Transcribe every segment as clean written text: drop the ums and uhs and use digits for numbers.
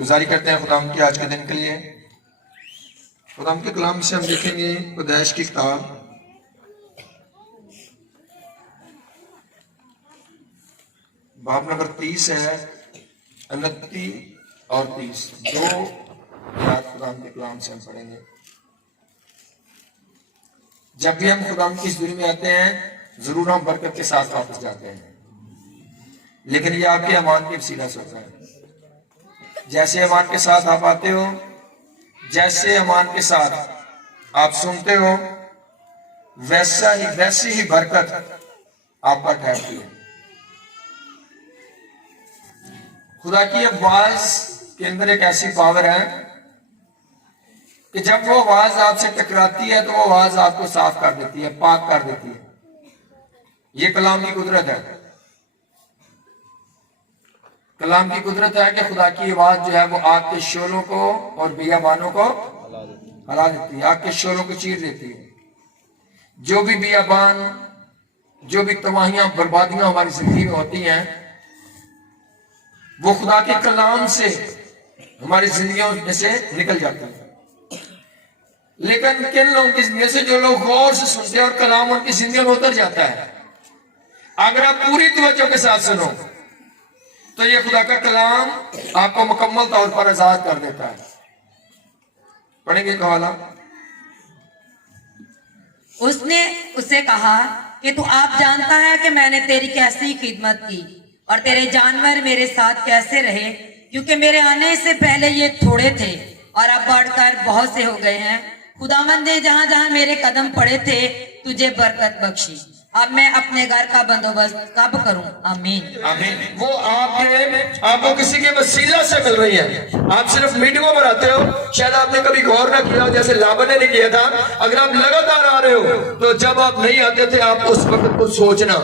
گزاری کرتے ہیں خدا کی آج کے دن کے لیے۔ خدا کے کلام سے ہم دیکھیں گے پیدائش کی کتاب باب نمبر 30 ہے، 29 اور 30 دو آیات خدا کے کلام سے ہم پڑھیں گے۔ جب بھی ہم خدا کی اس دنیا میں آتے ہیں ضرور ہم برکت کے ساتھ واپس جاتے ہیں، لیکن یہ آپ کے ایمان کے وسیلہ سے ہوتا ہے۔ جیسے ایمان کے ساتھ آپ آتے ہو، جیسے ایمان کے ساتھ آپ سنتے ہو، ویسی ہی برکت آپ پر ٹھہرتی ہے۔ خدا کی آواز کے اندر ایک ایسی پاور ہے کہ جب وہ آواز آپ سے ٹکراتی ہے تو وہ آواز آپ کو صاف کر دیتی ہے، پاک کر دیتی ہے۔ یہ کلام کی قدرت ہے۔ کلام کی قدرت ہے کہ خدا کی آواز جو ہے وہ آگ کے شعلوں کو اور بیابانوں کو ہلا دیتی ہے، آگ کے شعلوں کو چیر دیتی ہے۔ جو بھی بیابان، جو بھی تباہیاں بربادیاں ہماری زندگی میں ہوتی ہیں وہ خدا کے کلام سے ہماری زندگیوں میں سے نکل جاتی ہے۔ لیکن کن لوگوں کی زندگی سے جو لوگ غور سے سنتے ہیں اور کلام ان کی زندگیوں میں اتر جاتا ہے، اگر آپ پوری توجہ کے ساتھ سنو تو یہ خدا کا کلام آپ کو مکمل طور پر آزاد کر دیتا ہے۔ پڑھیں گے حوالہ۔ اس نے اسے کہا کہ تو آپ جانتا ہے کہ میں نے تیری کیسی خدمت کی اور تیرے جانور میرے ساتھ کیسے رہے، کیونکہ میرے آنے سے پہلے یہ تھوڑے تھے اور اب بڑھ کر بہت سے ہو گئے ہیں۔ خداوند نے جہاں جہاں میرے قدم پڑے تھے تجھے برکت بخشی۔ اب میں اپنے گھر کا بندوبست کب کروں؟ آمین آمین۔ وہ آپ کو کسی کے وسیلہ سے مل رہی ہے۔ آپ صرف میٹنگوں پر آتے ہو، شاید آپ نے کبھی غور نہ کیا جیسے لابن نے کیا تھا۔ اگر آپ لگاتار آ رہے ہو تو جب آپ نہیں آتے تھے آپ اس وقت کو سوچنا،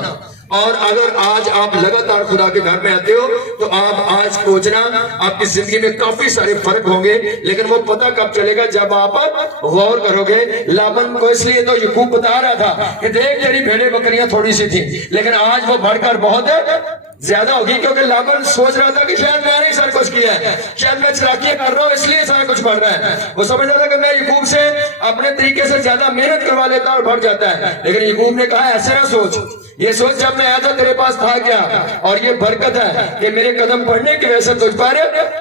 اور اگر آج آپ لگاتار خدا کے گھر میں آتے ہو تو آپ آج سوچنا آپ کی زندگی میں کافی سارے فرق ہوں گے، لیکن وہ پتہ کب چلے گا جب آپ غور کرو گے۔ لابن کو اس لیے تو یعقوب بتا رہا تھا کہ دیکھ تیری بھیڑیں بکریاں تھوڑی سی تھیں لیکن آج وہ بڑھ کر بہت زیادہ ہوگی، کیونکہ لابن سوچ رہا تھا کہ شاید میں نے سر کچھ کیا ہے، شاید میں چلاکیاں کر رہا ہوں اس لیے سارا کچھ بڑھ رہا ہے۔ وہ سمجھ رہا تھا کہ میں یعقوب سے اپنے طریقے سے زیادہ محنت کروا لیتا اور بڑھ جاتا ہے، لیکن یعقوب نے کہا ایسے نہ سوچ، یہ سوچ جب میں آیا تھا تیرے پاس تھا کیا، اور یہ برکت ہے کہ میرے قدم پڑھنے کی وجہ سے تجھ پر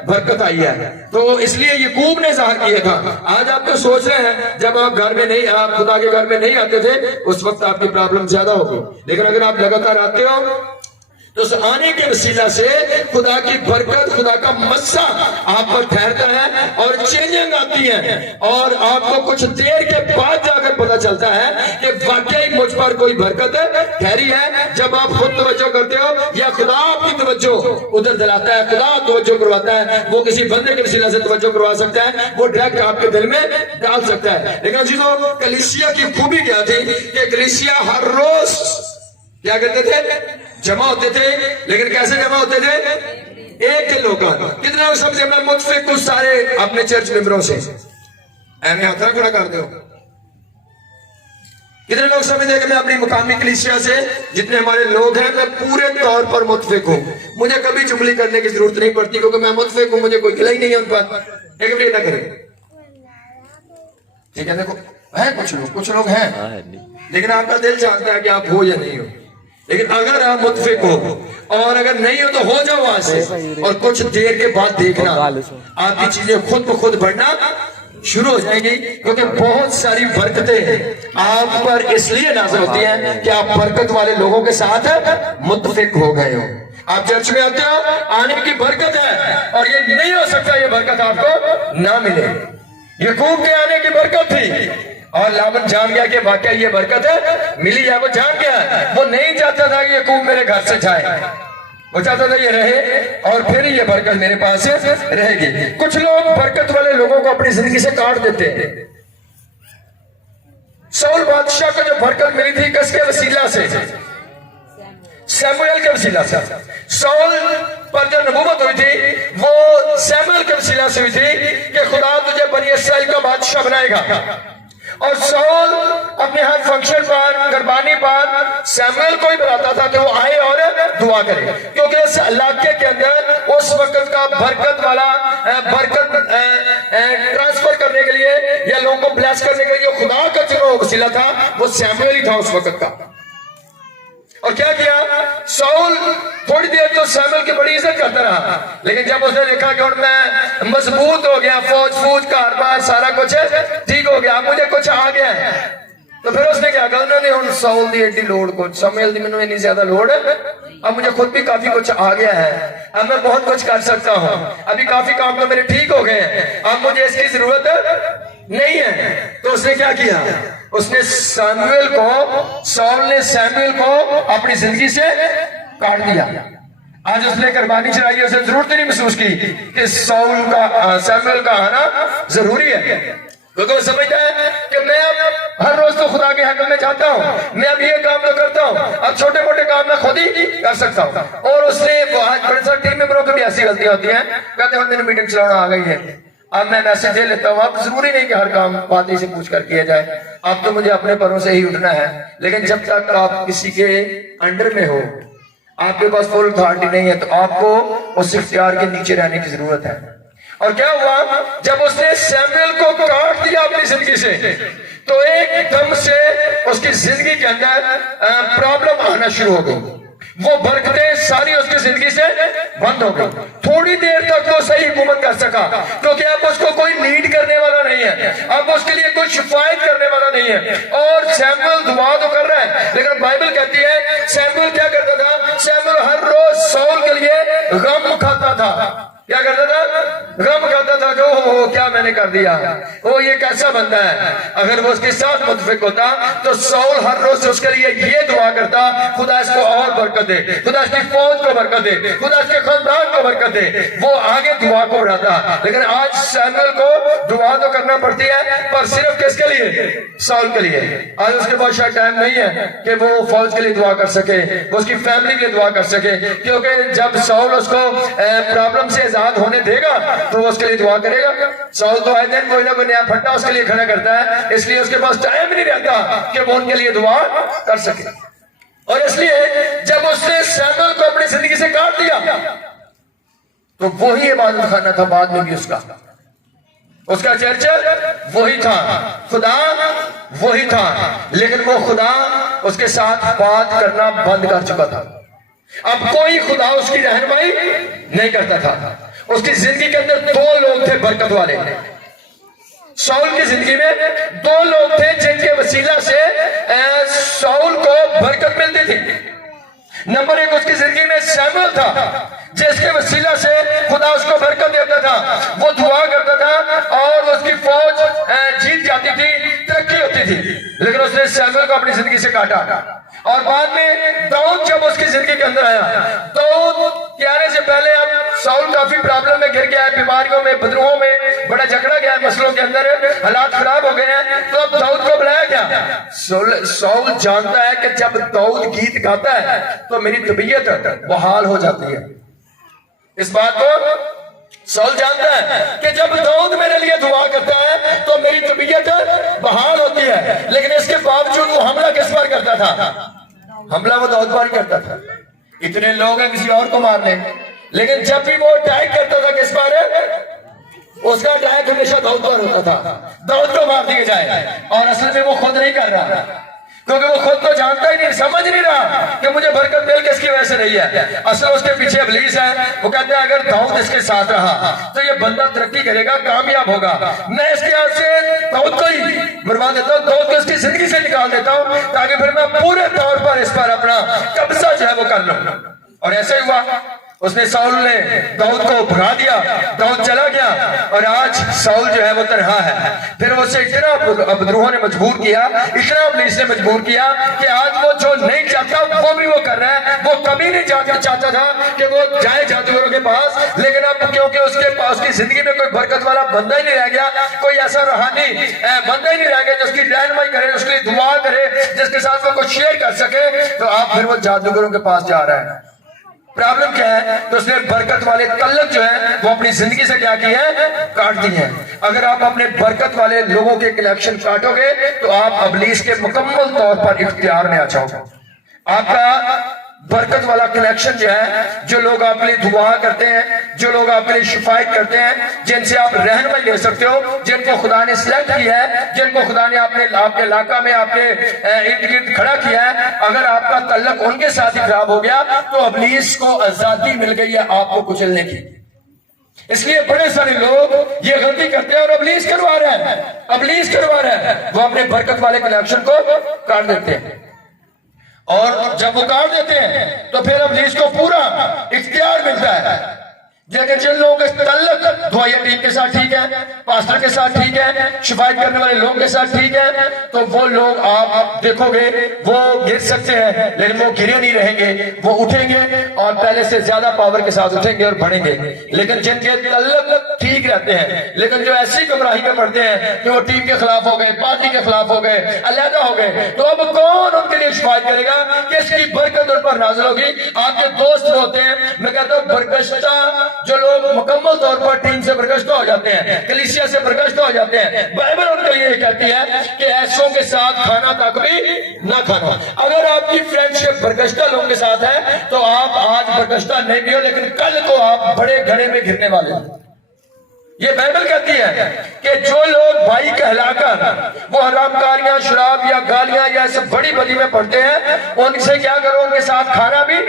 برکت آئی ہے۔ تو اس لیے یعقوب نے ظاہر کیا تھا۔ آج آپ تو سوچ رہے ہیں جب آپ گھر میں نہیں، آپ خدا کے گھر میں نہیں آتے تھے اس وقت آپ کی پرابلم زیادہ ہوگی، لیکن اگر آپ لگاتار آتے ہو تو اس آنے کے وسیلہ سے خدا کی برکت، خدا کا مسا آپ پر ٹھہرتا ہے اور چینجنگ آتی ہے، اور آپ کو کچھ دیر کے بعد جا کر پتا چلتا ہے کہ واقعی مجھ پر کوئی برکت ٹھہری ہے۔ جب آپ خود توجہ کرتے ہو یا خدا آپ کی توجہ ادھر دلاتا ہے، خدا توجہ کرواتا ہے، وہ کسی بندے کے وسیلہ سے توجہ کروا سکتا ہے، وہ ڈائریکٹ آپ کے دل میں ڈال سکتا ہے۔ لیکن عزیزو، کلیسیا کی خوبی کیا تھی کہ کلیسیا ہر روز کیا کرتے تھے؟ جمع ہوتے تھے، لیکن کیسے جمع ہوتے تھے؟ ایک دل ہو کر۔ کتنے لوگ سمجھے میں متفق ہوں سارے اپنے چرچ ممبروں سے؟ اہم ہاتھ نہ کھڑا کر دو۔ کتنے لوگ سمجھے کہ میں اپنی مقامی کلیسیا سے جتنے ہمارے لوگ ہیں میں پورے طور پر متفق ہوں، مجھے کبھی چگلی کرنے کی ضرورت نہیں پڑتی کیونکہ میں متفق ہوں، مجھے کوئی گلہ ہی نہیں ہے ان پر۔ ایک بھی نہ کرے، ٹھیک ہے؟ دیکھو ہیں کچھ لوگ ہیں، لیکن آپ کا دل چاہتا ہے کہ آپ ہو یا نہیں ہو۔ لیکن اگر آپ متفق ہو اور اگر نہیں ہو تو ہو جاؤ وہاں سے، اور کچھ دیر کے بعد دیکھنا آپ کی چیزیں خود بخود بڑھنا شروع ہو جائیں گی، کیونکہ بہت ساری برکتیں آپ پر اس لیے نازل ہوتی ہیں کہ آپ برکت والے لوگوں کے ساتھ متفق ہو گئے ہو۔ آپ چرچ میں آتے ہو، آنے کی برکت ہے، اور یہ نہیں ہو سکتا یہ برکت آپ کو نہ ملے۔ یعقوب کے آنے کی برکت تھی اور لابن جان گیا کہ واقعی یہ برکت ملی ہے، وہ جان گیا، وہ نہیں چاہتا تھا کہ یعقوب میرے گھر سے جائے، وہ چاہتا تھا یہ رہے اور پھر یہ برکت میرے پاس رہے گی۔ کچھ لوگ برکت والے لوگوں کو اپنی زندگی سے کاٹ دیتے ہیں۔ سول بادشاہ کو جو برکت ملی تھی کس کے وسیلہ سے؟ سیموئیل کے وسیلہ سے۔ سول پر جو نبوت ہوئی تھی وہ سیموئیل کے وسیلہ سے ہوئی تھی کہ خدا تجھے بنی اسرائیل کا بادشاہ بنائے گا، اور سول اپنے ہر فنکشن پر قربانی پر سیموئل کو ہی بلاتا تھا کہ وہ آئے اور دعا کرے، کیونکہ اس علاقے کے اندر اس وقت کا برکت والا برکت ٹرانسفر کرنے کے لیے یا لوگوں کو بلیس کرنے کے لیے خدا کا جو وسیلہ تھا وہ سیموئل ہی تھا اس وقت کا۔ اور کیا کیا سول تھوڑی دیر تو سیموئل کی بڑی عزت کرتا رہا، لیکن جب اس نے دیکھا کہ اور میں مضبوط ہو گیا، فوج کاربار سارا کچھ ٹھیک ہو گیا، مجھے کچھ آ گیا ہے، تو پھر اس نے کیا کہا انہوں نے ان سول دی ایڈی لوڑ کو سمیل دی میں نے زیادہ لوڑ ہے، اب مجھے خود بھی کافی کچھ آ گیا ہے، اب میں بہت کچھ کر سکتا ہوں، ابھی کافی کام تو میرے ٹھیک ہو گئے ہیں، اب مجھے اس کی ضرورت نہیں ہے۔ تو اس نے کیا کیا، اس نے سول نے سیموئل کو اپنی زندگی سے کاٹ دیا۔ آج اس نے قربانی چڑھائی، اسے ضرورت نہیں محسوس کی کہ سیموئل کا آنا ضروری ہے، کیونکہ وہ سمجھتا ہے کہ میں اب ہر روز تو خدا کے حکم میں جاتا ہوں، میں اب یہ کام تو کرتا ہوں، اب چھوٹے موٹے کام میں خود ہی کر سکتا ہوں۔ اور اس نے بڑے سارے ٹیم ممبروں کی بھی ایسی غلطیاں ہوتی ہیں، کہتے ہیں میری میٹنگ چلانا آ گئی ہے، اب میں میسج دے لیتا ہوں، اب ضروری نہیں کہ ہر کام پادری سے پوچھ کر کیا جائے، اب تو مجھے اپنے پروں سے ہی اٹھنا ہے۔ لیکن جب تک آپ کسی کے انڈر میں ہو، آپ کے پاس فل اتھارٹی نہیں ہے، تو آپ کو اس اختیار کے نیچے رہنے کی ضرورت ہے۔ اور کیا ہوا جب اس نے سیموئل کو کاٹ دیا اپنی زندگی سے، تو ایک دم سے اس کی زندگی کے اندر پرابلم آنا شروع ہو گئی، وہ برکتیں ساری اس کی زندگی سے بند ہو گئی۔ تھوڑی دیر تک وہ صحیح حکومت کر سکا، کیونکہ اب اس کو کوئی لیڈ کرنے والا نہیں ہے، اب اس کے لیے کوئی شفاعت کرنے والا نہیں ہے، اور سیموئل دعا تو کر رہا ہے، لیکن بائبل کہتی ہے سیموئل کیا کرتا تھا، سیموئل ہر روز سول کے لیے غم کھاتا تھا۔ کیا کرتا تھا، غم کھاتا تھا کہ اوہ کیا میں نے کر دیا، وہ یہ کیسا بندہ ہے۔ اگر وہ اس کے ساتھ متفق ہوتا تو سول ہر روز اس کے لیے یہ دعا کرتا، خدا اس کو اور برکت دے، خدا اس کی فوج کو برکت دے، خدا اس کے خاندان کو برکت دے، وہ آگے دعا کو بڑھاتا۔ لیکن آج سیموئل کو دعا تو کرنا پڑتی ہے، پر صرف کس کے لیے، سول کے لیے۔ آج اس کے پاس شاید ٹائم نہیں ہے کہ وہ فوج کے لیے دعا کر سکے، وہ اس کی فیملی کے لیے دعا کر سکے، کیونکہ جب سول اس کو پرابلم سے ہونے دے گا تو وہ اس کے لیے دعا کرے گا۔ سول تو آئے دن کوئی نہ کوئی نیا پھٹا اس کے لیے کھڑا کرتا ہے، اس لیے اس کے پاس ٹائم نہیں رہتا کہ وہ ان کے لیے دعا کر سکے۔ اور اس لیے جب اس نے سیموئل کو اپنی زندگی سے کاٹ دیا تو وہی عبادت خانہ تھا بعد میں بھی اس کا چرچ وہی تھا، خدا وہی تھا، لیکن وہ خدا اس کے ساتھ بات کرنا بند کر چکا تھا۔ اب کوئی خدا اس کی رہنمائی نہیں کرتا تھا۔ اس کی زندگی کے اندر دو لوگ تھے برکت والے، سول کی زندگی میں دو لوگ تھے جن کے وسیلہ سے سول کو برکت ملتی تھی۔ نمبر ایک اس کی زندگی میں سیموئل تھا، جس کے وسیلہ سے خدا اس کو برکت دیتا تھا، وہ دعا کرتا تھا اور اس کی فوج جیت جاتی تھی، ترقی ہوتی تھی۔ لیکن اس نے سیموئل کو اپنی زندگی سے کاٹا۔ اور بعد میں داؤد جب اس کی زندگی کے اندر آیا، داؤد کے آنے سے پہلے اب سول کافی پرابلم میں گر گیا ہے، بیماریوں میں، بدروہوں میں بڑا جھگڑا گیا ہے، مسئلوں کے اندر حالات خراب ہو گئے ہیں، تو اب داؤد کو بلایا گیا۔ سول جانتا ہے کہ جب داؤد گیت گاتا ہے تو میری طبیعت بحال ہو جاتی ہے۔ اس بات کو سول جانتا ہے کہ جب داؤد میرے لیے دعا کرتا ہے تو میری طبیعت بحال ہوتی ہے، لیکن اس کے باوجود وہ حملہ کس پر کرتا تھا، حملہ وہ داؤد پر کرتا تھا۔ اتنے لوگ ہیں کسی اور کو مار لیں، لیکن جب بھی وہ اٹیک کرتا تھا کس پر، اس کا اٹیک ہمیشہ داؤد پر ہوتا تھا، داؤد کو مار دیا جائے۔ اور اصل میں وہ خود نہیں کر رہا، کیونکہ وہ خود تو جانتا ہی نہیں، سمجھ نہیں رہا کہ مجھے برکت مل کس کی وجہ سے رہی ہے۔ اصل اس کے پیچھے ابلیس ہے، وہ کہتے ہیں اگر داؤد اس کے ساتھ رہا تو یہ بندہ ترقی کرے گا، کامیاب ہوگا، میں اس کے ہاتھ سے داؤد کو ہی مروا دیتا ہوں، داؤد کو اس کی زندگی سے نکال دیتا ہوں، تاکہ پھر میں پورے طور پر اس پر اپنا قبضہ جو ہے وہ کر لوں۔ اور ایسے ہوا، اس نے سول نے داؤد کو بھگا دیا، داؤد چلا گیا، اور آج سول جو ہے وہ تنہا ہے۔ پھر اسے اتنا بدروہوں نے مجبور کیا، اتنا ابلیس نے مجبور کیا کہ آج وہ جو نہیں چاہتا وہ بھی وہ کر رہا ہے۔ وہ کبھی نہیں چاہتا تھا کہ وہ جائے جادوگروں کے پاس، لیکن اب کیونکہ اس کے پاس کی زندگی میں کوئی برکت والا بندہ ہی نہیں رہ گیا، کوئی ایسا روحانی بندہ ہی نہیں رہ گیا جس کی رہنمائی کرے، اس کے لیے دعا کرے، جس کے ساتھ وہ کچھ شیئر کر سکے، تو آپ پھر وہ جادوگروں کے پاس جا رہا ہے۔ प्रॉब्लम क्या है? तो उसने बरकत वाले तल्लक जो है वो अपनी जिंदगी से क्या किए हैं? काट दिए हैं। अगर आप अपने बरकत वाले लोगों के कलेक्शन काटोगे तो आप अबलीस के मुकम्मल तौर पर इख्तियार में आ जाओगे। आपका बरकत वाला कनेक्शन जो है, जो लोग आपके लिए दुआ करते हैं, जो लोग आपके लिए शिफायत करते हैं, जिनसे आप रहनुमाई ले सकते हो, जिनको खुदा ने सिलेक्ट किया है, जिनको खुदा ने आपके इलाका में आपके इर्द गिर्द खड़ा किया है, अगर आपका तल्लक उनके साथ ही खराब हो गया तो अबलीस को आजादी मिल गई है आपको कुचलने की। इसलिए बड़े सारे लोग ये गलती करते हैं और अबलीस करवा रहा है, वो अपने बरकत वाले कनेक्शन को काट देते हैं। और जब वो काट देते हैं तो फिर अबलीस को पूरा इख्तियार मिलता है। लेकिन जिन लोगों के तल्लक दुआया टीम के साथ ठीक है, पास्टर के साथ ठीक है, शिफायत करने वाले लोगों के साथ ठीक है, तो वो लोग आप देखोगे वो गिर सकते हैं लेकिन वो गिरे नहीं रहेंगे, वो उठेंगे और पहले से ज्यादा पावर के साथ उठेंगे और बढ़ेंगे। लेकिन जिनके तल्लक ठीक रहते हैं, लेकिन जो ऐसी गुमराही में पड़ते हैं कि वो टीम के खिलाफ हो गए, पार्टी के खिलाफ हो गए, अलहदा हो गए, तो अब कौन उनके लिए शिफायत करेगा? किसकी बरकत उन पर नाज़िल होगी? आपके दोस्त होते हैं, मैं कहता हूँ बरकश्ता जो लोग मुकम्मल तौर पर टीम से बरकश्ता हो जाते हैं, कलीसिया से बरकश्ता हो जाते हैं, बाइबल उनके लिए कहती है कि ऐसों के साथ खाना तक भी ना खाना। अगर आपकी फ्रेंडशिप बरकश्ता लोगों के साथ है तो आप आज बरकश्ता नहीं भी हो, लेकिन कल को आप बड़े घड़े में गिरने वाले हो। ये बाइबल कहती है कि जो लोग भाई कहलाकर वो हरामकारियां, शराब या गालियां या ऐसे बड़ी बदी में पड़ते हैं, उनसे क्या करो? उनके साथ खाना भी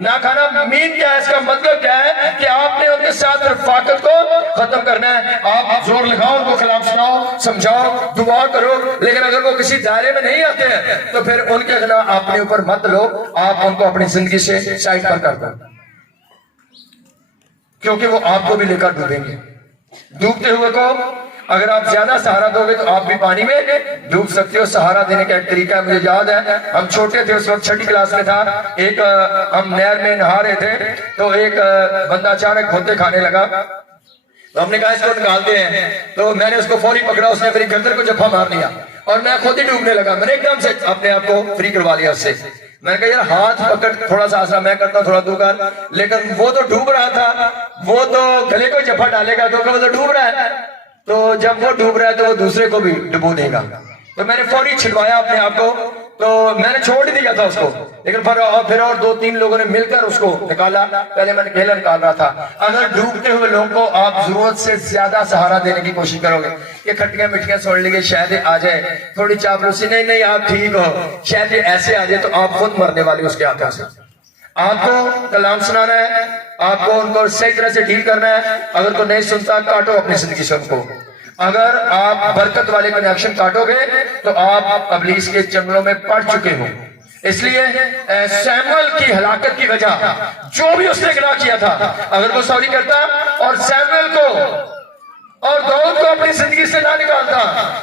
ना खाना। मीन क्या है? इसका मतलब क्या है कि आपने उनके साथ रफाकत को खत्म करना है। आप जोर लगाओ, उनको कलाम सुनाओ, समझाओ, दुआ करो, लेकिन अगर वो किसी दायरे में नहीं आते हैं तो फिर उनके खिलाफ अपने ऊपर मत लो, आप उनको अपनी जिंदगी से साइड पर कर दो, क्योंकि वो आपको भी लेकर डूबेंगे। डूबते हुए को अगर आप ज्यादा सहारा दोगे तो आप भी पानी में डूब सकते हो। सहारा देने का एक तरीका मुझे याद है, हम छोटे थे उस वक्त, छठी क्लास में था, एक हम नहर में नहा रहे थे तो एक बंदा अचानक खोते खाने लगा, तो हमने कहा इसको निकालते हैं। तो मैंने उसको फौरी पकड़ा, उसने मेरी गर्दन को जफ्फा मार दिया और मैं खुद ही डूबने लगा। मैंने एकदम से अपने आप को फ्री करवा लिया उससे। मैंने कहा यार हाथ पकड़, थोड़ा सा आसरा मैं करता हूँ, थोड़ा तू कर। लेकिन वो तो डूब रहा था, वो तो गले को जफ्फा डालेगा तो वो तो डूब रहा है, तो जब वो डूब रहा है तो वो दूसरे को भी डुबो देगा। तो मैंने फौरी छिड़वाया अपने आप को, तो मैंने छोड़ ही दिया था उसको, लेकिन फिर और 2-3 लोगों ने मिलकर उसको निकाला। पहले मैंने अकेला निकाल रहा था। अगर डूबते हुए लोगों को आप जरूरत से ज्यादा सहारा देने की कोशिश करोगे, ये खट्टियां मिठियां सुन लेंगे, शायद आ जाए थोड़ी चापलूसी, नहीं आप ठीक हो, शायद ये ऐसे आ जाए, तो आप खुद मरने वाले उसके हाथों से। आपको कलाम सुनाना है, आपको उनको सही तरह से डील करना है। अगर तो नहीं सुनता, काटो अपनी जिंदगी से उनको। अगर आप बरकत वाले कनेक्शन काटोगे तो आप अबलीस के जंगलों में पड़ चुके हो। इसलिए सैमुअल की हलाकत की वजह, जो भी उसने गुनाह किया था, अगर वो सॉरी करता और सैमुअल को और दाऊद को अपनी जिंदगी से ना निकालता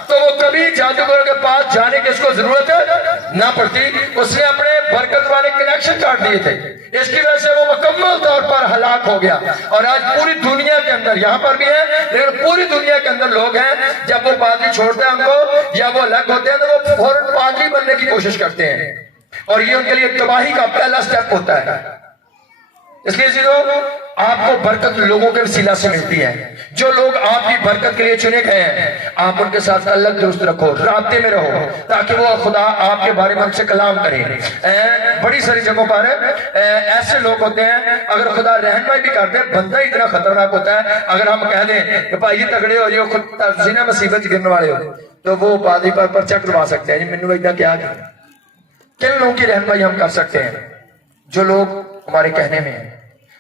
तो वो कभी जादूगरों के पास जाने की उसको जरूरत ना पड़ती। उसने अपने बरकत वाले कनेक्शन काट दिए थे, इसकी वजह से वो मुकम्मल तौर पर हलाक हो गया। और आज पूरी दुनिया के अंदर, यहाँ पर भी है लेकिन पूरी दुनिया के अंदर लोग हैं, जब वो पादरी छोड़ते हैं हमको या वो अलग होते हैं तो वो फौरन पादरी बनने की कोशिश करते हैं, और ये उनके लिए तबाही का पहला स्टेप होता है। इसलिए चीजों आपको बरकत लोगों के वसीला से मिलती है। जो लोग आपकी बरकत के लिए चुने गए हैं, आप उनके साथ अलग दुरुस्त रखो, राब्ते में रहो, ताकि वो खुदा आपके बारे में उनसे कलाम करें। बड़ी सारी जगहों पर ऐसे लोग होते हैं, अगर खुदा रहनुमाई भी करते हैं, बंदा इतना खतरनाक होता है। अगर हम कह दें कि भाई तगड़े हो जो खुद जिन्हें मुसीबत गिरने वाले हो, तो वो पादरी पर पर्चा करवा सकते हैं। मैनू इतना क्या, किन लोगों की रहनुमाई हम कर सकते हैं? जो लोग हमारे कहने में है,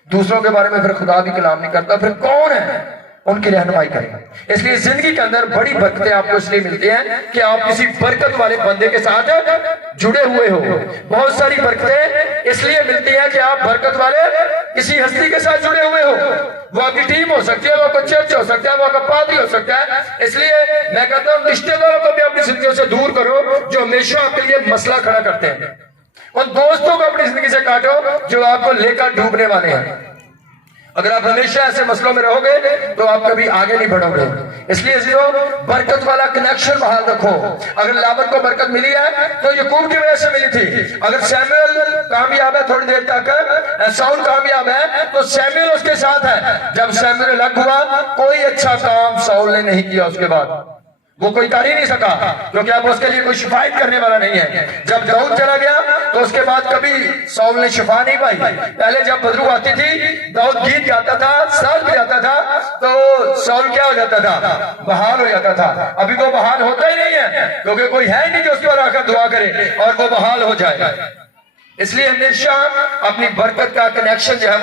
दूसरों के बारे में फिर खुदा भी कलाम नहीं करता, फिर कौन है उनकी रहनुमाई करेगा? इसलिए जिंदगी के अंदर बड़ी बरकतें आपको इसलिए मिलती हैं कि आप किसी बरकत वाले बंदे के साथ जुड़े हुए हो। बहुत सारी बरकतें इसलिए मिलती हैं कि आप बरकत वाले किसी हस्ती के साथ जुड़े हुए हो। वो आपकी टीम हो सकती है, वो आपका चर्च हो सकता है, वो आपका पादरी हो सकता है। इसलिए मैं कहता हूँ रिश्तेदारों को भी अपनी जिंदगी से दूर करो जो हमेशा आपके लिए मसला खड़ा करते हैं। उन दोस्तों को अपनी जिंदगी से काटो जो आपको लेकर डूबने वाले हैं। अगर आप हमेशा ऐसे मसलों में रहोगे तो आप कभी आगे नहीं बढ़ोगे। इसलिए जो बरकत वाला कनेक्शन बहाल रखो। अगर लाबन को बरकत मिली है तो याकूब की वजह से मिली थी। अगर सैमुअल कामयाब है थोड़ी देर तक, साउल कामयाब है तो सैमुअल उसके साथ है। जब सैमुअल अलग हुआ कोई अच्छा काम साउल ने नहीं किया, उसके बाद वो कोई कर ही नहीं सका, क्योंकि अब उसके लिए कोई शिफायत करने वाला नहीं है। जब दाऊद चला गया तो उसके बाद कभी साउल ने शिफा नहीं पाई। पहले जब बदरू आती थी, दाऊद गीत गाता था, साल जाता था, तो साउल क्या हो जाता था? बहाल हो जाता था। अभी वो बहाल होता ही नहीं है, क्योंकि कोई है नहीं जो उसके बाद आकर दुआ करे और वो बहाल हो जाए। इसलिए हमेशा अपनी बरकत का कनेक्शन जो है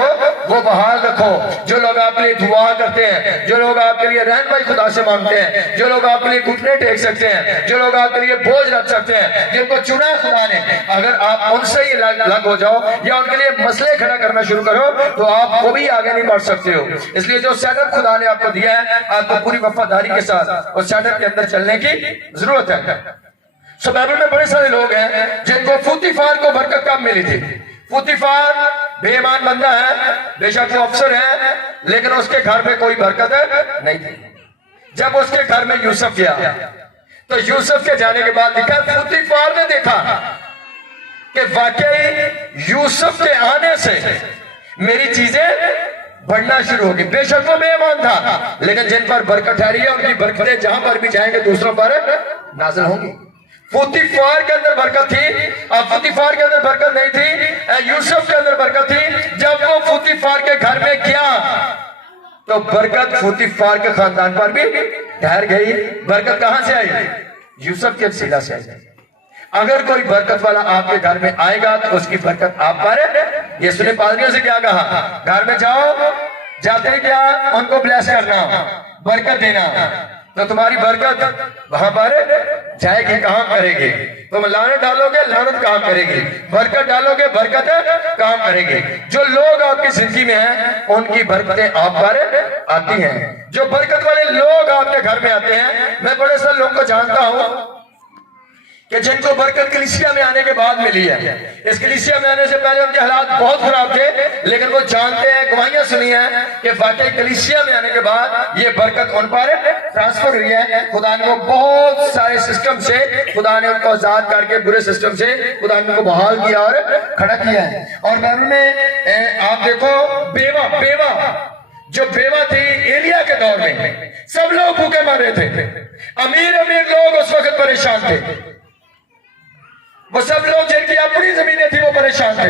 वो बहाल रखो। जो लोग आपके लिए दुआ करते हैं, जो लोग आपके लिए रहनुमाई खुदा से मांगते हैं, जो लोग आपके लिए घुटने टेक सकते हैं, जो लोग आपके लिए बोझ रख सकते हैं, जिनको चुना है खुदा ने, अगर आप उनसे ही लग हो जाओ या उनके लिए मसले खड़ा करना शुरू करो तो आप कभी आगे नहीं बढ़ सकते हो। इसलिए जो सेटअप खुदा ने आपको दिया है, आपको पूरी वफादारी के साथ उस सेटअप के अंदर चलने की जरूरत है। बाइबल में बड़े सारे लोग हैं जिनको फुतीफार को बरकत कब मिली थी। फुतीफार बेईमान बंदा है, बेशक वो अफसर है, लेकिन उसके घर में कोई बरकत नहीं थी। जब उसके घर में यूसुफ गया तो यूसुफ के जाने के बाद लिखा फुतीफार ने देखा कि वाकई यूसुफ के आने से मेरी चीजें बढ़ना शुरू होगी। बेशक वो बेईमान था, लेकिन जिन पर बरकत ठहरी है उनकी बरकतें जहां पर भी जाएंगे दूसरों पर नाज़िल होंगी। फुतीफार के अंदर बरकत थी, अब फुतीफार के अंदर बरकत नहीं थी, यूसुफ के अंदर बरकत थी। जब वो फुतीफार के घर में गया तो बरकत फुतीफार के खानदान पर भी ठहर गई। बरकत कहां से आई? यूसुफ के वसीला से आई। अगर कोई बरकत वाला आपके घर में आएगा तो उसकी बरकत आप पर। ये सुने पादरियों से क्या कहा, घर में जाओ, जाते ही क्या उनको ब्लेस करना, बरकत देना, तो तुम्हारी बरकत वहां पर जाएगी, काम करेगी। तुम लानत डालोगे, लानत काम करेगी, बरकत डालोगे, बरकत काम करेगी। जो लोग आपकी जिंदगी में हैं उनकी बरकतें आप पर आती हैं। जो बरकत वाले लोग आपके घर में आते हैं, मैं बड़े सारे लोगों को जानता हूं कि जिनको बरकत कलीसिया में आने के बाद मिली है। इस कलीसिया में आने से पहले उनके हालात बहुत खराब थे, लेकिन वो जानते हैं, गवाहियां सुनी है कि वाकई कलीसिया में आने के बाद ये बरकत उन पर ट्रांसफर हुई है। खुदा ने वो बहुत सारे सिस्टम से, खुदा ने उनको आजाद करके बुरे सिस्टम से खुदा ने उनको बहाल किया और खड़ा किया है। और बाइबल में आप देखो बेवा जो बेवा थी एलिया के दौर में, सब लोग भूखे मर रहे थे, अमीर लोग उस वक्त परेशान थे। वो सब लोग जिनकी अपनी जमीनें थी वो परेशान थे,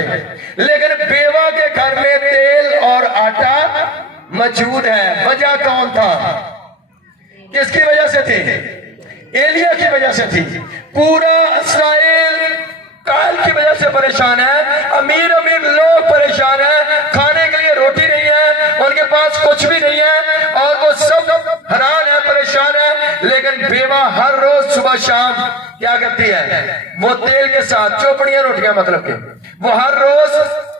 लेकिन बेवा के घर में तेल और आटा मौजूद है। वजह कौन था? किसकी वजह से थी? एलिया की वजह से थी। पूरा इस्राएल काल की वजह से परेशान है। अमीर लोग परेशान है, खाने के लिए रोटी नहीं है, उनके पास कुछ भी नहीं है और वो सब हैरान है, परेशान है। लेकिन बेवा हर रोज सुबह शाम क्या करती है? वो तेल के साथ चोपड़ियां रोटियां, मतलब के वो हर रोज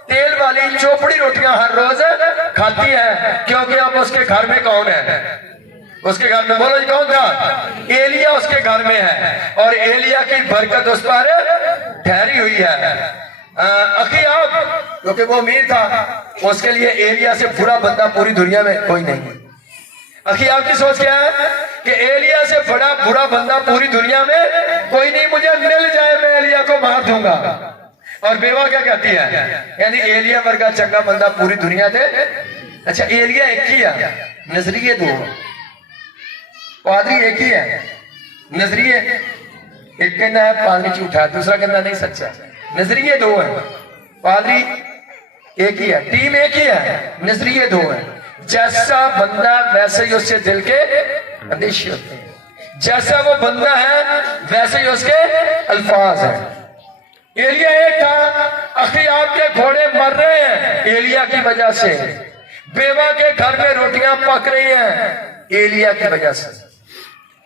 तेल वाली चोपड़ी रोटियां हर रोज खाती है, क्योंकि अब उसके घर में कौन है? उसके घर में बोलो जी कौन था? एलिया उसके घर में है और एलिया की बरकत उस पर ठहरी हुई है। अखीआब क्योंकि वो अमीर था, उसके लिए एलिया से बुरा बंदा पूरी दुनिया में कोई नहीं। अखीआब की सोच क्या है कि एलिया से बड़ा बुरा बंदा पूरी दुनिया में कोई नहीं, मुझे मिल जाए मैं एलिया को मार दूंगा। और बेवा क्या कहती है? यानी एलिया वर्गा चंगा बंदा पूरी दुनिया से। अच्छा, एलिया एक ही है, नजरिए दो। पादरी एक ही है, नजरिए एक कहना है पादरी झूठा, दूसरा कहना नहीं सच्चा। नजरिए दो है, पादरी एक ही है, टीम एक ही है, नजरिए दो है। जैसा बंदा वैसे ही उससे दिल के अंदेशे होते हैं, जैसा वो बंदा है वैसे ही उसके अल्फाज हैं। एलिया एक था, अखीआब के घोड़े मर रहे हैं एलिया की वजह से, बेवा के घर में रोटियां पक रही हैं एलिया की वजह से।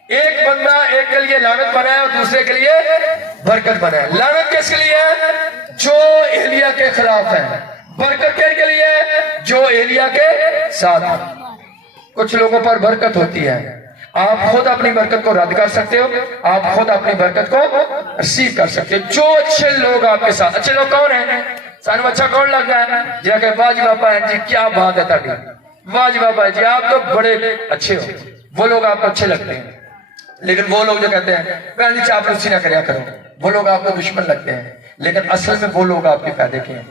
एक बंदा एक के लिए लानत बनाया और दूसरे के लिए बरकत बनाया। लानत किसके लिए? जो एलिया के खिलाफ है। बरकत के लिए जो एलिया के साथ है। कुछ लोगों पर बरकत होती है, आप खुद अपनी बरकत को रद्द कर सकते हो, आप खुद अपनी बरकत को रिसीव कर सकते हो। जो अच्छे लोग आपके साथ, अच्छे लोग कौन हैं? सानू अच्छा कौन लगता है? जाके वाह जी बाबा जी क्या बात है ताकि, वाह जी बाबा जी आप तो बड़े अच्छे हो, वो लोग आपको अच्छे लगते हैं। लेकिन वो लोग जो कहते हैं बहन जी चापलूसी ना करया करो, वो लोग आपको दुश्मन लगते हैं। लेकिन असल में वो लोग आपके फायदे के हैं,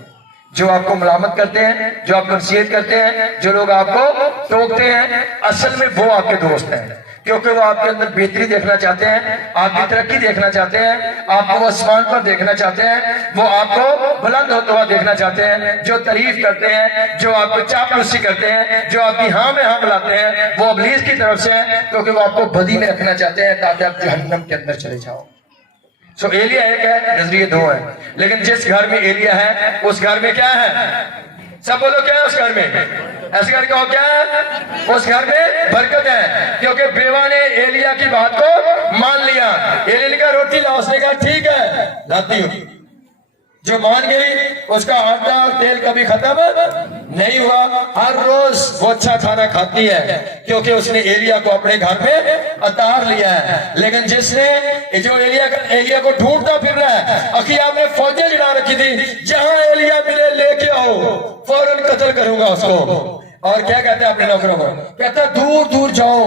जो आपको मलामत करते हैं, जो आपको नसीहत करते हैं, जो लोग आपको टोकते हैं, असल में वो आपके दोस्त हैं, क्योंकि वो आपके अंदर बेहतरी देखना चाहते हैं, आपकी तरक्की देखना चाहते हैं, आपको वो आसमान पर देखना चाहते हैं, वो आपको बुलंद होता हुआ देखना चाहते हैं। जो तारीफ करते हैं, जो आपको चापलूसी करते हैं, जो आपकी हाँ में हाँ मिलाते हैं, वो इब्लीस की तरफ से है, क्योंकि वो आपको बदी में रखना चाहते हैं ताकि आप जहन्नम के अंदर चले जाओ। सो एलिया एक है, नजरिए दो है। लेकिन जिस घर में एलिया है उस घर में क्या है? सब बोलो क्या है उस घर में? ऐसे घर का क्या है? उस घर में बरकत है, क्योंकि बेवा ने एलिया की बात को मान लिया। एलिया ने कहा रोटी लाओ, उसने कहा ठीक है लाती हूं। जो मान गई उसका आटा और तेल कभी खत्म नहीं हुआ, हर रोज वो अच्छा खाना खाती है, क्योंकि उसने एलिया को अपने घर में उतार लिया है। लेकिन जिसने जो एलिया को ढूंढता फिर रहा है, अखियाब ने फौजें जड़ा रखी थी, जहां एलिया मिले लेके आओ, फौरन कत्ल करूंगा उसको। और क्या कहते हैं अपने नौकरों को? कहता है दूर दूर जाओ,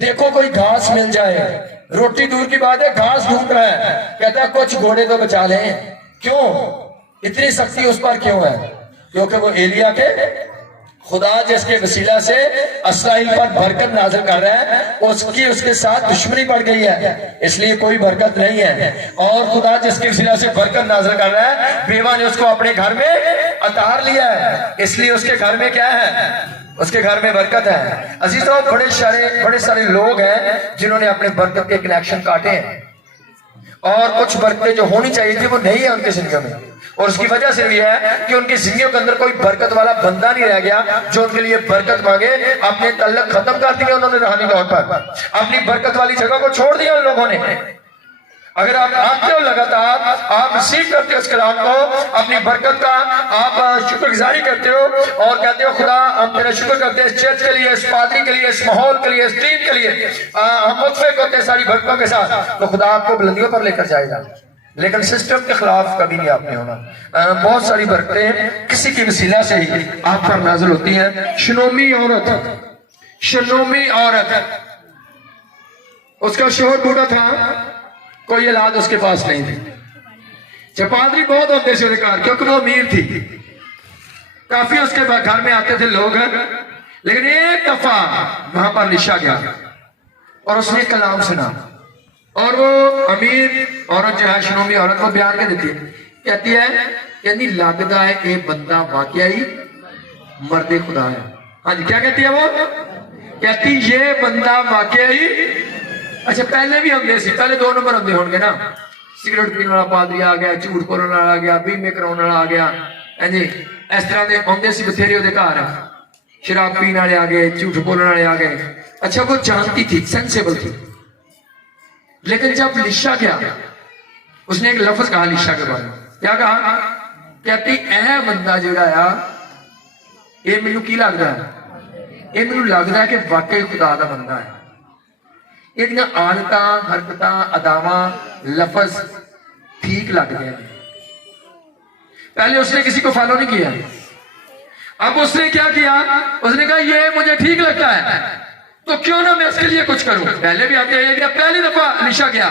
देखो कोई घास मिल जाए। रोटी दूर की बात है, घास ढूंढ रहा है। कहता है कुछ घोड़े तो बचा लें। क्यों इतनी सख्ती उस पर क्यों है? क्योंकि वो एलिया के खुदा जिसके वसीला से इसराइल पर बरकत नाज़िल कर रहा है, उसकी उसके साथ दुश्मनी बढ़ गई है, इसलिए कोई बरकत नहीं है। और खुदा जिसके वसीला से बरकत नाज़िल कर रहा है, बेवा ने उसको अपने घर में उतार लिया है, इसलिए उसके घर में क्या है? उसके घर में बरकत है। अजीजों, बड़े सारे लोग हैं जिन्होंने अपने बरकत के कनेक्शन काटे हैं, और कुछ बरकतें जो होनी चाहिए थी वो नहीं है उनकी जिंदगी में, और उसकी वजह से भी है कि उनकी जिंदगी के अंदर कोई बरकत वाला बंदा नहीं रह गया जो उनके लिए बरकत मांगे। अपने तल्लक खत्म कर दिए उन्होंने रूहानी तौर पर, अपनी बरकत वाली जगह को छोड़ दिया उन लोगों ने। अगर आप आते हो लगातार, आप रिसीव करते हो इस कलाम को, अपनी बरकत का आप शुक्रगुजारी करते हो और कहते हो खुदा हम तेरा शुक्र करते हैं इस चर्च के लिए, इस पादरी के लिए, इस माहौल के लिए, इस टीम के लिए, हम मुतफिक होते हैं सारी बरकतों के साथ, तो खुदा आपको बुलंदियों पर लेकर जाएगा। लेकिन सिस्टम के खिलाफ कभी नहीं आपने होना। बहुत सारी बरकतें किसी की वसीला से ही आप पर नाज़िल होती हैं। शनोमी औरत, उसका शोहर बूढ़ा था, कोई औलाद उसके पास नहीं थी। चपादरी बहुत होते थे अधिकार, क्योंकि वो अमीर थी, काफी उसके घर में आते थे लोग। लेकिन एक दफा वहां पर लिशा गया और उसने कलाम सुना, और वो अमीर औरत जो है, शनोमी औरत, वो बयान कर देती है, कहती है यानी लगता है ये बंदा वाकई ही मर्दे खुदा है। हाँ जी, क्या कहती है वो? कहती ये बंदा वाकई ही, अच्छा पहले भी होंगे सी, पहले 2 नंबर होंगे होंगे ना, सिगरेट पीने वाला पादरी आ गया, झूठ बोलने वाला आ गया, बीमे कराने वाला आ गया, है जी, इस तरह के होंगे सी बथेरे ਉਹਦੇ घर, शराब पीने वाले आ गए, झूठ बोलने वाले आ गए। अच्छा वो जानती थी, सेंसेबल थी। लेकिन जब लिशा गया, उसने एक लफ्ज कहा लिशा के बारे में, क्या कहा? कहती ऐ बंदा जिहड़ा आ, ये मैनू की लगदा है? ये मैनू लगदा है कि वाकई खुदा दा बंदा है। इहदियां आदतां, हरकतां, अदावां, लफज ठीक लगते हैं। पहले उसने किसी को फॉलो नहीं किया, अब उसने क्या किया? उसने कहा ये मुझे ठीक लगता है, तो क्यों ना मैं इसके लिए कुछ करूं। पहले भी आते हैं, पहली दफा निशा गया,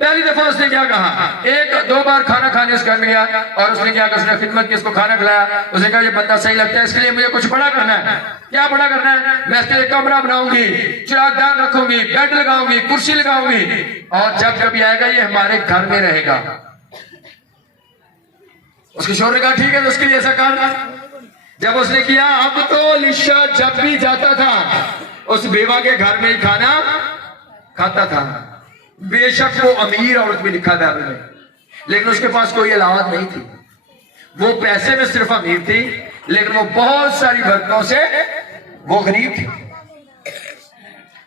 पहली दफा उसने क्या कहा? 1-2 बार खाना खाने उस घर में गया, और उसने क्या, उसने खिदमत की, उसको खाना खिलाया। उसने कहा ये बंदा सही लगता है, इसके लिए मुझे कुछ बड़ा करना है। क्या बड़ा करना है? मैं इसके लिए कमरा बनाऊंगी, चिरागदान रखूंगी, बेड लगाऊंगी, कुर्सी लगाऊंगी, और जब कभी आएगा ये हमारे घर में रहेगा। उसके शोहर ने कहा ठीक है, तो उसके लिए ऐसा करना। जब उसने किया, अब तो लिशा जब भी जाता था उस बेवा के घर में ही खाना खाता था। बेशक वो अमीर औरत भी लिखा था उसने, लेकिन उसके पास कोई औलाद नहीं थी। वो पैसे में सिर्फ अमीर थी, लेकिन वो बहुत सारी बरकतों से वो गरीब थी।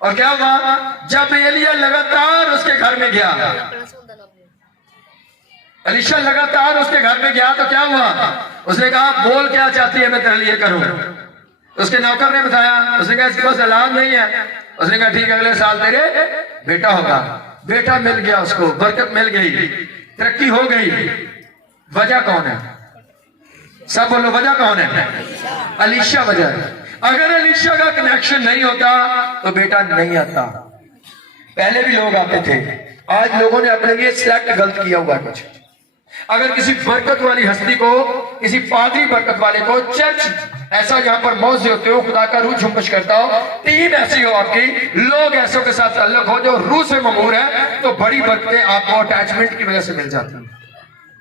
और क्या हुआ? जब एलिया लगातार उसके घर में गया, एलिशा लगातार उसके घर में गया, तो क्या हुआ? उसने कहा बोल क्या चाहती है मैं तेरे लिए करूं। उसके नौकर ने बताया, उसने कहा इसके पास औलाद नहीं है। उसने कहा ठीक है, अगले साल तेरे बेटा होगा। बेटा मिल गया, उसको बरकत मिल गई, तरक्की हो गई। वजह कौन है? सब बोलो वजह कौन है? अलीशा वजह है। अगर अलीशा का कनेक्शन नहीं होता तो बेटा नहीं आता। पहले भी लोग आते थे, आज लोगों ने अपने लिए सिलेक्ट गलत किया हुआ है कुछ। अगर किसी बरकत वाली हस्ती को, किसी पादरी बरकत वाले को, चर्च ऐसा जहां पर मौज होते हो, खुदा का रूह झुम्बश करता हो, टीम ऐसी हो आपकी, लोग ऐसों के साथ ताल्लुक हो जो रूह से ममूर है, तो बड़ी बरकतें आपको अटैचमेंट की वजह से मिल जाती हैं।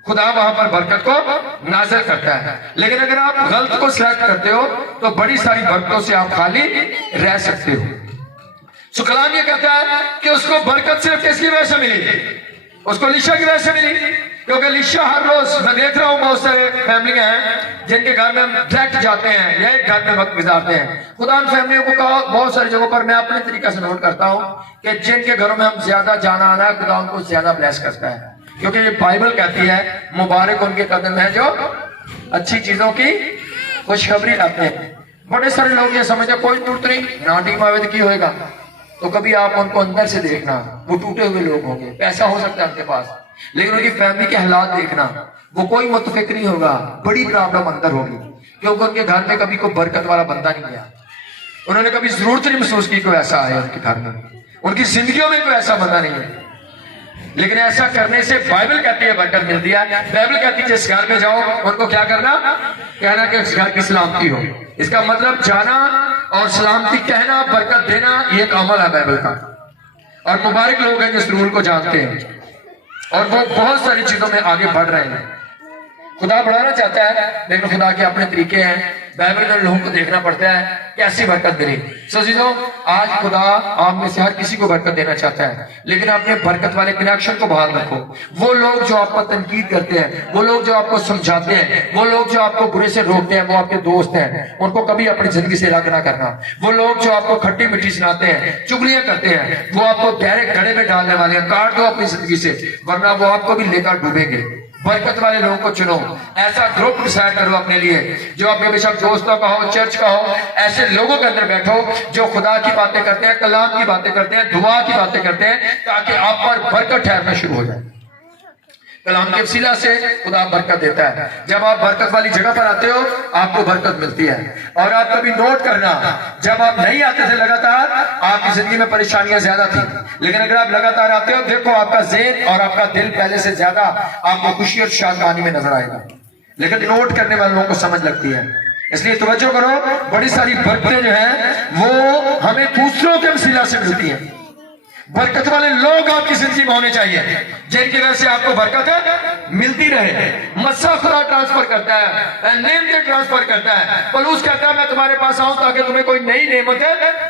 खुदा वहां पर बरकत को नाज़िल करता है। लेकिन अगर आप गलत को सिलेक्ट करते हो तो बड़ी सारी बरकतों से आप खाली रह सकते हो। सो कलाम ये कहता है कि उसको बरकत सिर्फ किसकी वजह से मिली? उसको अलीशा की वजह से मिली, क्योंकि अलीशा हर रोज, मैं देख रहा हूं बहुत सारे फैमिलियां हैं जिनके घर में हम डायरेक्ट जाते हैं या एक घर में वक्त गुजारते हैं। खुदा उन फैमिलियों को कहा, बहुत सारी जगहों पर मैं अपने तरीके से नोट करता हूं कि जिनके घरों में हम ज्यादा जाना आना है, खुदा उनको ज्यादा ब्लेस करता है, क्योंकि ये बाइबल कहती है मुबारक उनके कदम है जो अच्छी चीजों की खुशखबरी लाते हैं। बड़े सारे लोग ये समझते कोई टूट नहीं, ना टीम आवेद की होएगा, तो कभी आप उनको अंदर से देखना, वो टूटे हुए लोग होंगे, पैसा हो सकता है उनके पास, लेकिन उनकी फैमिली के हालात देखना, वो कोई मुतफिक नहीं होगा, बड़ी प्रॉब्लम अंदर होगी, क्योंकि उनके घर में कभी कोई बरकत वाला बंदा नहीं गया, उन्होंने कभी जरूरत नहीं महसूस की कोई ऐसा आए उनके घर में, उनकी जिंदगियों में कोई ऐसा बंदा नहीं है। लेकिन ऐसा करने से बाइबल कहती है बरकत मिलती है। बाइबल कहती है जिस घर में जाओ उनको क्या करना? कहना कि उस घर की सलामती हो। इसका मतलब जाना और सलामती कहना, बरकत देना, ये एक अमल है बाइबल का। और मुबारक लोग हैं जो इस रूल को जानते हैं और वो बहुत सारी चीजों में आगे बढ़ रहे हैं। खुदा बढ़ाना चाहता है, लेकिन खुदा के अपने तरीके हैं। बाइबल में लोगों को देखना पड़ता है कैसी बरकत मिली। सो चीजों, आज खुदा आप में से हर किसी को बरकत देना चाहता है, लेकिन अपने बरकत वाले कनेक्शन को बहाल रखो। वो लोग जो आपको तनकीद करते हैं, वो लोग जो आपको समझाते हैं, वो लोग जो आपको बुरे से रोकते हैं, वो आपके दोस्त हैं, उनको कभी अपनी जिंदगी से अलग ना करना। वो लोग जो आपको खट्टी मिट्टी सुनाते हैं, चुगलियां करते हैं, वो आपको गहरे घड़े में डालने वाले हैं। काट दो अपनी जिंदगी से, वरना वो आपको भी लेकर डूबेंगे। बरकत वाले लोगों को चुनो, ऐसा ग्रुप डिसाइड करो अपने लिए जो आपके बेशक दोस्तों का हो, चर्च का हो, ऐसे लोगों के अंदर बैठो जो खुदा की बातें करते हैं, कलाम की बातें करते हैं, दुआ की बातें करते हैं, ताकि आप पर बरकत ठहरना शुरू हो जाए। कलाम के वसीला से खुदा बरकत देता है। जब आप बरकत वाली जगह पर आते हो आपको बरकत मिलती है। और आप कभी नोट करना, जब आप नहीं आते थे लगातार, आपकी जिंदगी में परेशानियां ज्यादा थी, लेकिन अगर आप लगातार आते हो, देखो आपका ज़हन और आपका दिल पहले से ज्यादा आपको खुशी और शानदानी में नजर आएगा। लेकिन नोट करने वालों को समझ लगती है, इसलिए तवज्जो करो। बड़ी सारी बरकतें जो है वो हमें दूसरों के वसीला से मिलती है। बरकत वाले लोग आपकी जिंदगी में होने चाहिए जिनकी वजह से आपको बरकत मिलती रहे। मस्सा खुदा ट्रांसफर करता है, नेम से ट्रांसफर करता है। पलूस कहता है मैं तुम्हारे पास आऊं ताकि तुम्हें कोई नई नेमत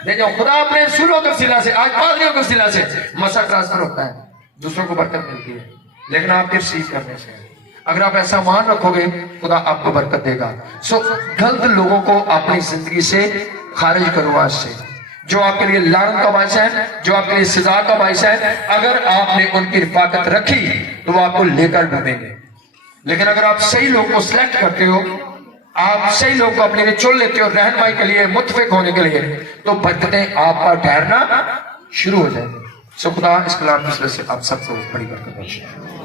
दे जाऊं। खुदा अपने रसूलों के वसीला से, आज पादरियों के वसीला से मस्सा ट्रांसफर होता है, दूसरों को बरकत मिलती है, लेकिन आपके रिसीव करने से। अगर आप ऐसा मान रखोगे खुदा आपको बरकत देगा। सो गलत लोगों को अपनी जिंदगी से खारिज करो आज से, जो आपके लिए लानत का बायस है, जो आपके लिए सजा का बायस है। अगर आपने उनकी रिफाकत रखी तो वो आपको लेकर डूबेंगे। लेकिन अगर आप सही लोगों को सिलेक्ट करते हो, आप सही लोगों को अपने लिए चुन लेते हो रहनुमाई के लिए, मुतफिक होने के लिए, तो बरकतें आप पर ठहरना शुरू हो जाएंगी। सो खुदा इस कलाम की वजह से आप सबको बड़ी बरकत बख्शे।